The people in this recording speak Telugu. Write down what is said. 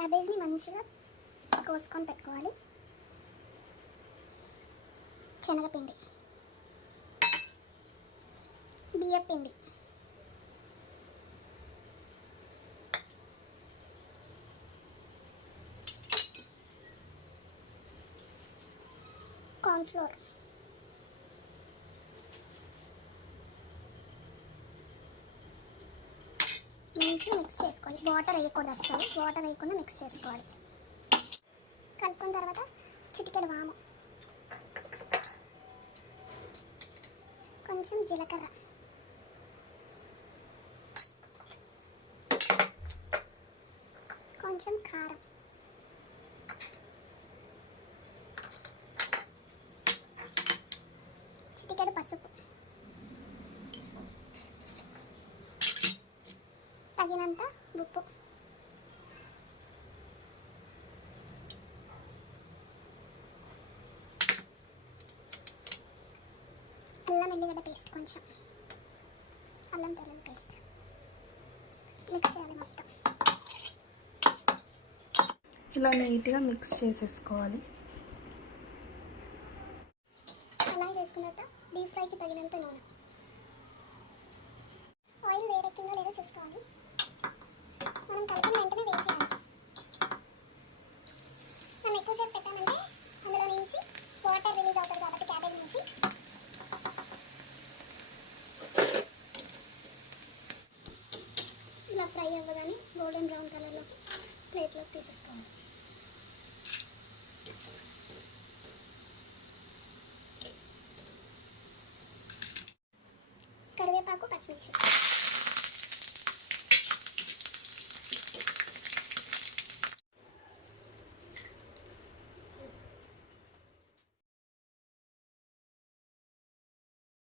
క్యాబేజ్ని మంచిగా కోసుకొని పెట్టుకోవాలి. శనగపిండి, బియ్యపిండి, కార్న్ఫ్లోర్, మంచిగా మిక్స్ చేసుకోవాలి. వాటర్ వేయకూడదు, అసలు వాటర్ వేయకుండా మిక్స్ చేసుకోవాలి. కలుపుకున్న తర్వాత చిటికెడు వాము, కొంచెం జీలకర్ర, కొంచెం కారం, చిటికెడు పసుపు, తగినంత ఉప్పు, అల్లం ఎల్లిగడ్డ పేస్ట్, కొంచెం అల్లం తెల్లని పేస్ట్ మిక్స్ చేయాలి మొత్తం. ఇలా నీట్గా మిక్స్ చేసేసుకోవాలి. అలాగే వేసుకున్న తర్వాత డీప్ ఫ్రైకి తగినంత నూనె, ఆయిల్ వేడెక్కిందో లేదో చూసుకోవాలి. మనం కలిపిన వెంటనే వేసేయాలి. మనం ఎక్కువసేపు పెట్టామంటే అందులో నుంచి వాటర్ రిలీజ్ అవుతుంది కాబట్టి క్యాబేజ్ నుంచి ఇలా ఫ్రై అవ్వగానే గోల్డెన్ బ్రౌన్ కలర్లోకి ప్లేట్లోకి తీసేసుకోవాలి. కరివేపాకు, పచ్చిమిర్చి,